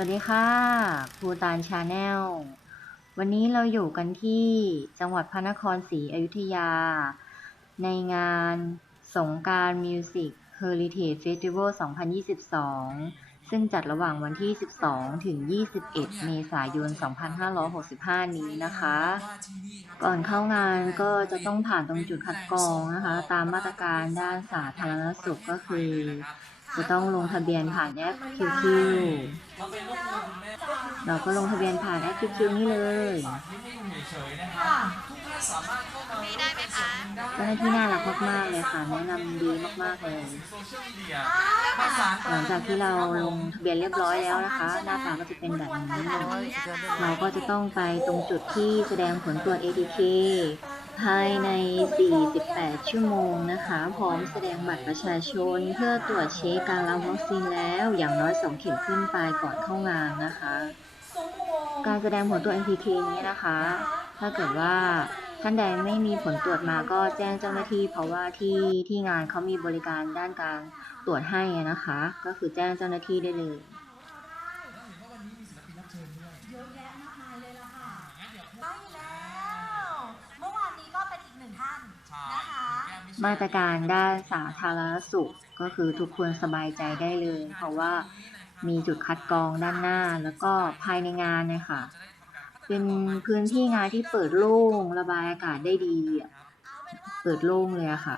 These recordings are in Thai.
วัสดีค่ะครูตาลชาแนลวันนี้เราอยู่กันที่จังหวัดพระนครศรีอยุธยา ในงานสงการมิวสิกเฮอริเทจเฟสติวัล2022 ซึ่งจัดระหว่างวันที่ 12 ถึง 21 เมษายน 2565 นี้นะคะ ก่อนเข้างานก็จะต้องผ่านตรงจุดคัดกรองนะคะ ตามมาตรการด้านสาธารณสุขก็คือ จะต้องลงทะเบียนผ่านแอป QQ เราก็ลงทะเบียนผ่านแอป QQ นี่เลยเจ้าหน้าที่น่ารักมาก ๆ เลยค่ะ แนะนำดีมาก ๆ เลย หลังจากที่เราลงทะเบียนเรียบร้อยแล้วนะคะ หน้าตาก็จะเป็นแบบนี้เลยเราก็จะต้องไปตรงจุดที่แสดงผลตรวจ ATK ภายใน 48 ชั่วโมงนะคะ พร้อมแสดงบัตรประชาชน เพื่อตรวจเช็คการรับวัคซีนแล้วอย่างน้อย 2 เข็มขึ้นไปก่อนเข้างานนะคะ การแสดงผลตรวจ NTK นี้นะคะ ถ้าเกิดว่าท่านใดไม่มีผลตรวจมาก็แจ้งเจ้าหน้าที่ เพราะว่าที่ที่งานเขามีบริการด้านการตรวจให้นะคะ ก็คือแจ้งเจ้าหน้าที่ได้เลย เยอะแยะมากมายเลยล่ะค่ะใช่แล้ว เมื่อวานนี้ก็เป็นอีกหนึ่งท่านนะคะ มาตรการด้านสาธารณสุขก็คือทุกคนสบายใจได้เลย เพราะว่ามีจุดคัดกรองด้านหน้าแล้วก็ภายในงานเนี่ยค่ะเป็นพื้นที่งานที่เปิดโล่งระบายอากาศได้ดี เปิดโล่งเลยอะค่ะ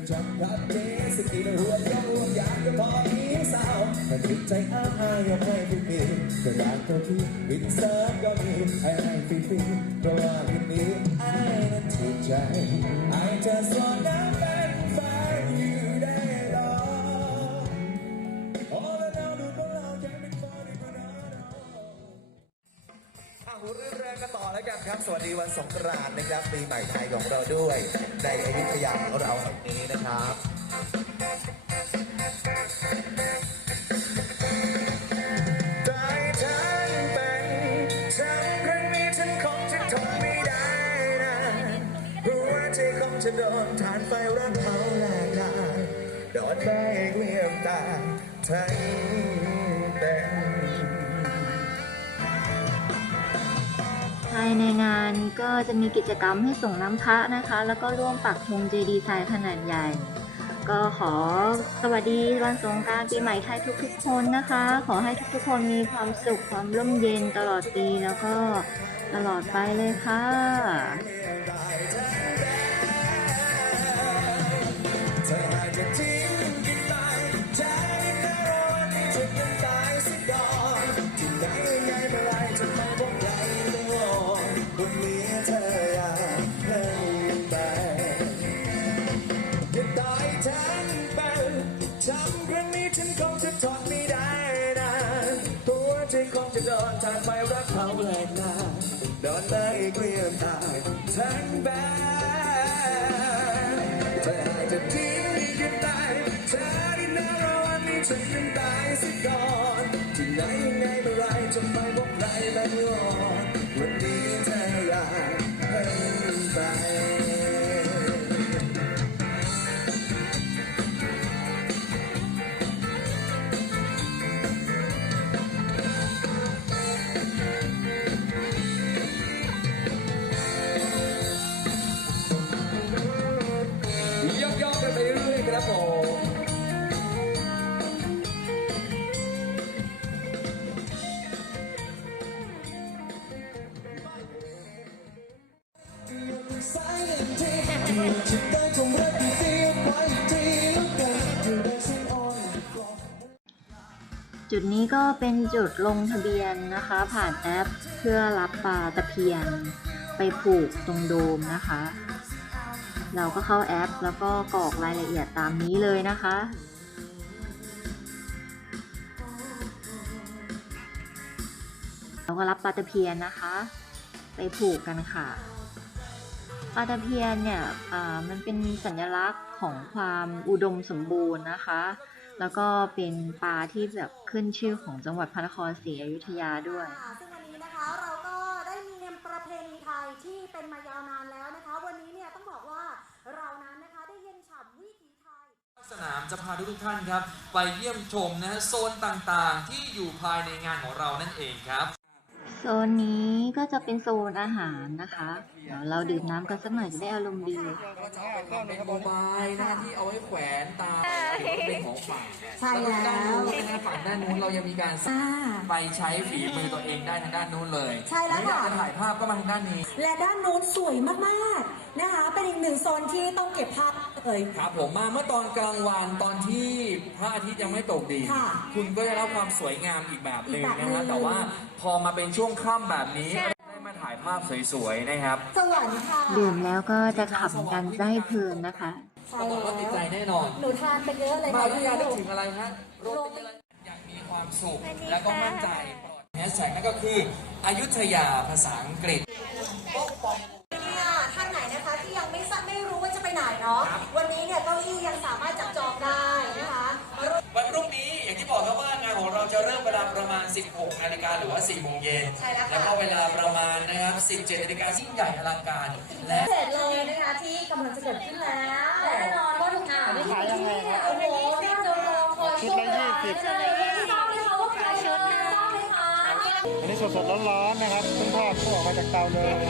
มีงานจำรับเจสกีหัวโยกอยากจะพอมีสาวแต่จิตใจอ้าวอายยังไม่พี่ปีก็อยากตัวพี่วินเซิร์ฟก็มีไอ้ไอ้ฟรีๆเพราะว่าพี่นี้ไอ้นั้นถูกใจไอ้จะสอนน้ำเป็ หูเรื่องแรกกันต่อแล้วกันครับ สวัสดีวันสงกรานต์นะครับ ปีใหม่ไทยของเราด้วย ในอยุธยาของเราแห่งนี้นะครับใจฉันเป็นฉันครั้งนี้ฉันคงจะทนไม่ได้นะหัวใจคงจะโดนฐานไฟรักเขาแหลกลายโดนใบเลี่ยมตาทั้งเป็นายในงานก็จะมีกิจกรรมให้ส่งน้ำพระนะคะ แล้วก็ร่วมปักธงเจดีย์ทรายขนาดใหญ่ ก็ขอสวัสดีวันสงกรารปีใหม่ไทยทุกๆคนนะคะ ขอให้ทุกๆคนมีความสุขความร่มเย็นตลอดปีแล้วก็ตลอดไปเลยค่ะ คงจะโดนทานไฟรักเขาแรงนาโดนเลยเกลี้ยงตายทั้งแบนเธออาจจะทิ้งกันตายเธอได้นะว่าวันนี้ฉันยังตายซะก่อนที่ไหนยังไงเมื่อไรจะไม่พบใครไม่รอ จุดนี้ก็เป็นจุดลงทะเบียนนะคะ ผ่านแอปเพื่อรับปลาตะเพียนไปผูกตรงโดมนะคะ เราก็เข้าแอปแล้วก็กรอกรายละเอียดตามนี้เลยนะคะเราก็รับปลาตะเพียนนะคะ ไปผูกกันค่ะ ปลาตะเพียนเนี่ยอ่ามันเป็นสัญลักษณ์ของความอุดมสมบูรณ์นะคะ แล้วก็เป็นปลาที่แบบขึ้นชื่อของจังหวัดพระนครศรีอยุธยาด้วยค่ะซึ่งวันนี้นะคะเราก็ได้มีประเพณีไทยที่เป็นมายาวนานแล้วนะคะ วันนี้เนี่ยต้องบอกว่าเรานั้นนะคะได้เย็นฉ่ำวิถีไทย สนามจะพาทุกๆท่านครับ ไปเยี่ยมชมนะฮะโซนต่างๆ ที่อยู่ภายในงานของเรานั่นเองครับ โซนนี้ก็จะเป็นโซนอาหารนะคะเดี๋ยวเราดื่มน้ำกันสักหน่อยจะได้อารมณ์ดีก็จะเอาไปทำเป็นโมบายนะฮะที่เอาไว้แขวนตามหรือว่าเป็นของฝากใช่แล้วก็ด้านนู้นแล้วนะฮะฝั่งด้านนู้นเรายังมีการอ่าไปใช้ฝีมือตัวเองได้ทางด้านนู้นเลย ใช่แล้วหรืออยากค่ะจะถ่ายภาพก็มาทางด้านนี้ และด้านนู้นสวยมากๆนะคะ เป็นอีกหนึ่งโซนที่ต้องเก็บภาพเลยครับผมมาเมื่อตอนกลางวันตอนที่พระอาทิตย์ยังไม่ตกดินค่ะคุณก็จะรับความสวยงามอีกแบบหนึ่งอีกแบบนะหนึ่ฮะงแต่ว่าพอมาเป็นช่วงค่ำแบบนี้ได้มาถ่าย ภาพสวยๆนะครับ สวรรค์ค่ะดื่มแล้วก็จะขับกันจะให้เพลินนะคะ ใช่ก็บอกว่าติดใจแน่นอน หนูทานไปเยอะเลยมาค่ะอยุธยานึกถึงอะไรฮะโรตีอะไรอยากมีความสุขและก็มั่นใจปลอดแฮชแท็กนั่นก็คืออยุธยาภาษาอังกฤษ เนี่ยท่านไหนนะคะที่ยังไม่ทราบไม่รู้ว่าจะไปไหนเนาะวันนี้เนี่ยเก้าอี้ยังสามารถจับจองได้นะคะ ประมาณ 16 นาฬิกาหรือว่า 4 โมงเย็นใช่แล้วค่ะ แล้วก็เวลาประมาณนะครับ 17 นาฬิกายิ่งใหญ่อลังการ และ เสร็จเลยนะคะที่กำลังจะเกิดขึ้นแล้วแน่นอนว่าทุกท่านขายยังไงครับโอ้โหน่าจะรอคอยชุดละยี่สิบ ทราบไหมคะว่าขายชุดทราบไหมคะ อันนี้สดๆร้อนๆนะครับเพิ่งทอดเพิ่งออกมาจากเตาเลย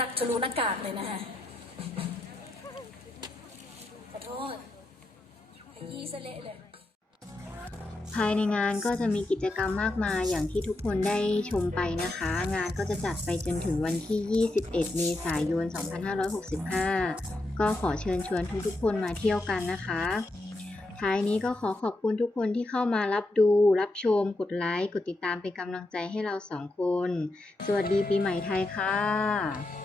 รักทะลุหน้ากากเลยนะฮะ ขอโทษขยี้ซะเละเลย ภายในงานก็จะมีกิจกรรมมากมายอย่างที่ทุกคนได้ชมไปนะคะ งานก็จะจัดไปจนถึงวันที่ 21 เมษายน 2565 ก็ขอเชิญชวนทุกๆคนมาเที่ยวกันนะคะท้ายนี้ก็ขอขอบคุณทุกคนที่เข้ามารับดู รับชม กดไลค์ กดติดตามเป็นกำลังใจให้เราสองคน สวัสดีปีใหม่ไทยค่ะ